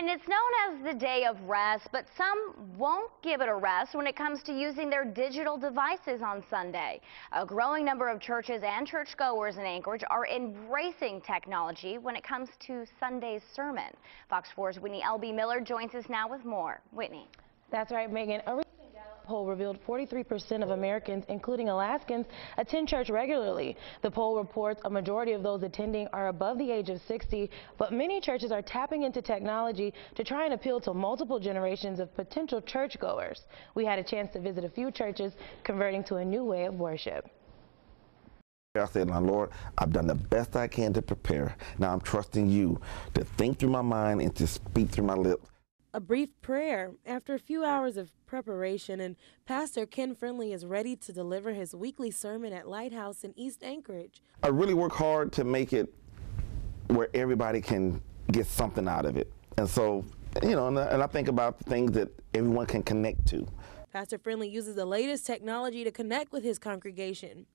And it's known as the day of rest, but some won't give it a rest when it comes to using their digital devices on Sunday. A growing number of churches and churchgoers in Anchorage are embracing technology when it comes to Sunday's sermon. Fox 4's Whitney L.B. Miller joins us now with more. Whitney. That's right, Megan. A recent Gallup poll revealed 43% of Americans, including Alaskans, attend church regularly. The poll reports a majority of those attending are above the age of 60, but many churches are tapping into technology to try and appeal to multiple generations of potential churchgoers. We had a chance to visit a few churches converting to a new way of worship. I said, now, Lord, I've done the best I can to prepare. Now I'm trusting you to think through my mind and to speak through my lips. A brief prayer after a few hours of preparation, and Pastor Ken Friendly is ready to deliver his weekly sermon at Lighthouse in East Anchorage. I really work hard to make it where everybody can get something out of it. And so, you know, and I think about the things that everyone can connect to. Pastor Friendly uses the latest technology to connect with his congregation.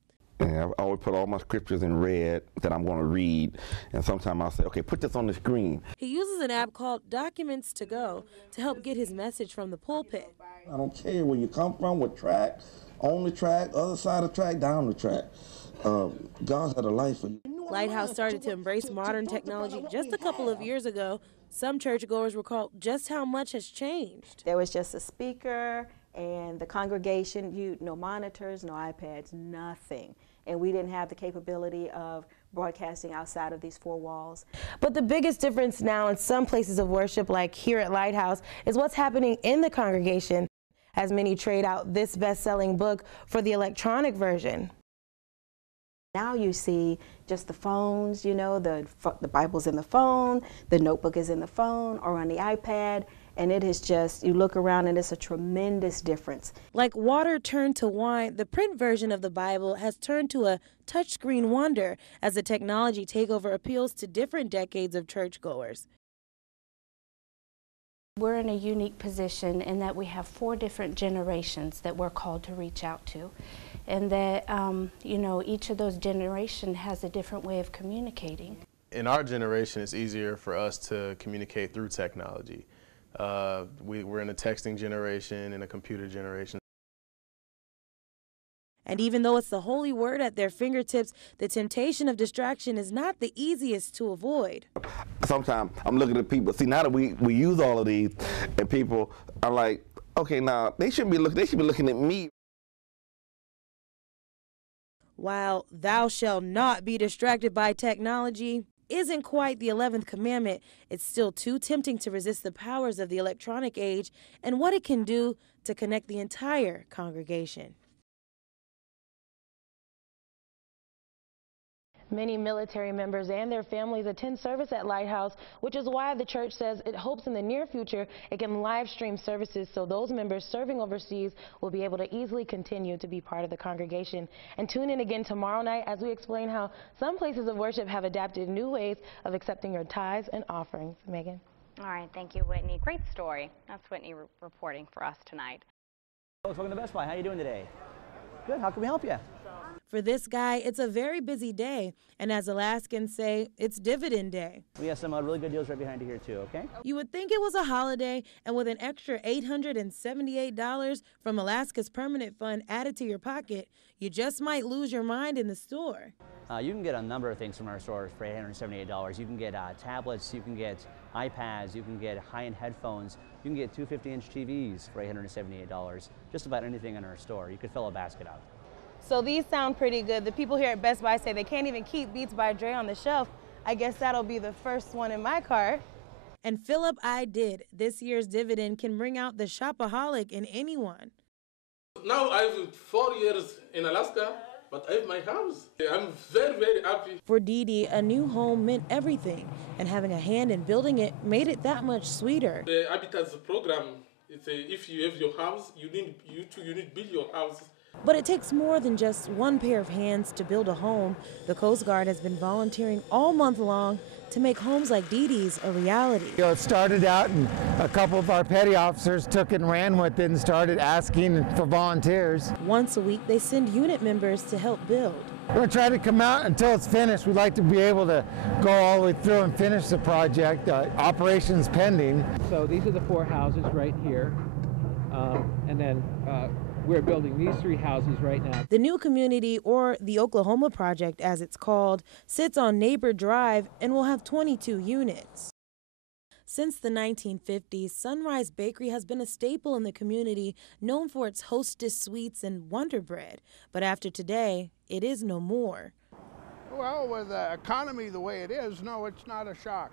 And I always put all my scriptures in red that I'm going to read, and sometimes I'll say, okay, put this on the screen. He uses an app called Documents to Go to help get his message from the pulpit. I don't care where you come from, what track, on the track, other side of the track, down the track. God had a life for you. Lighthouse started to embrace modern technology just a couple of years ago. Some churchgoers recall just how much has changed. There was just a speaker and the congregation, no monitors, no iPads, nothing. And we didn't have the capability of broadcasting outside of these four walls. But the biggest difference now in some places of worship, like here at Lighthouse, is what's happening in the congregation, as many trade out this best-selling book for the electronic version. Now you see just the phones, the Bible's in the phone, the notebook is in the phone or on the iPad. And it is just, you look around and it's a tremendous difference. Like water turned to wine, the print version of the Bible has turned to a touchscreen wonder as the technology takeover appeals to different decades of churchgoers. We're in a unique position in that we have 4 different generations that we're called to reach out to. And that, each of those generations has a different way of communicating. In our generation, it's easier for us to communicate through technology. We're in a texting generation and a computer generation. And even though it's the holy word at their fingertips, the temptation of distraction is not the easiest to avoid. Sometimes I'm looking at people, see, now that we use all of these, and people are like, okay, now they should be looking at me. While thou shalt not be distracted by technology isn't quite the 11th commandment, it's still too tempting to resist the powers of the electronic age and what it can do to connect the entire congregation. Many military members and their families attend service at Lighthouse, which is why the church says it hopes in the near future it can live stream services so those members serving overseas will be able to easily continue to be part of the congregation. And tune in again tomorrow night as we explain how some places of worship have adapted new ways of accepting your tithes and offerings. Megan. All right, thank you, Whitney. Great story. That's Whitney reporting for us tonight. Folks, welcome to Best Buy. How are you doing today? Good. How can we help you? For this guy, it's a very busy day, and as Alaskans say, it's dividend day. We have some really good deals right behind you here too, okay? You would think it was a holiday, and with an extra $878 from Alaska's Permanent Fund added to your pocket, you just might lose your mind in the store. You can get a number of things from our stores for $878. You can get tablets, you can get iPads, you can get high-end headphones, you can get 250-inch TVs for $878. Just about anything in our store. You could fill a basket out. So these sound pretty good. The people here at Best Buy say they can't even keep Beats by Dre on the shelf. I guess that'll be the first one in my cart. And Philip, I did. This year's dividend can bring out the shopaholic in anyone. Now I've 4 years in Alaska, but I have my house. I'm very, very happy. For Dee, a new home meant everything, and having a hand in building it made it that much sweeter. The Habitats program, it's if you have your house, you need to build your house. But it takes more than just one pair of hands to build a home. The Coast Guard has been volunteering all month long to make homes like Dee Dee's a reality. You know, it started out and a couple of our petty officers took it and ran with it and started asking for volunteers. Once a week, they send unit members to help build. We're going to try to come out until it's finished. We'd like to be able to go all the way through and finish the project, operations pending. So these are the 4 houses right here, and then we're building these 3 houses right now. The new community, or the Oklahoma Project as it's called, sits on Neighbor Drive and will have 22 units. Since the 1950s, Sunrise Bakery has been a staple in the community, known for its Hostess sweets and Wonder Bread. But after today, it is no more. Well, with the economy the way it is, no, it's not a shock.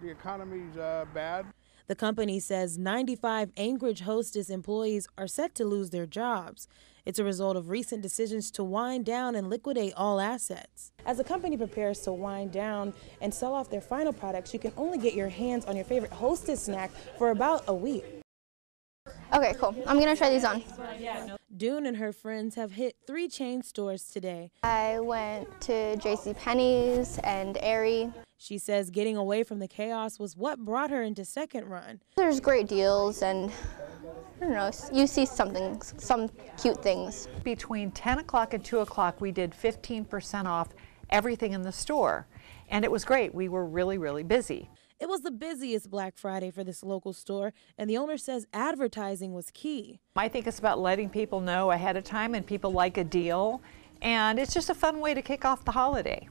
The economy's bad. The company says 95 Anchorage Hostess employees are set to lose their jobs. It's a result of recent decisions to wind down and liquidate all assets. As the company prepares to wind down and sell off their final products, you can only get your hands on your favorite Hostess snack for about a week. Okay, cool. I'm gonna try these on. Dune and her friends have hit 3 chain stores today. I went to JCPenney's and Aerie. She says getting away from the chaos was what brought her into Second Run. There's great deals and I don't know, you see some cute things. Between 10 o'clock and 2 o'clock, we did 15% off everything in the store. And it was great. We were really, really busy. It was the busiest Black Friday for this local store, and the owner says advertising was key. I think it's about letting people know ahead of time, and people like a deal. And it's just a fun way to kick off the holiday.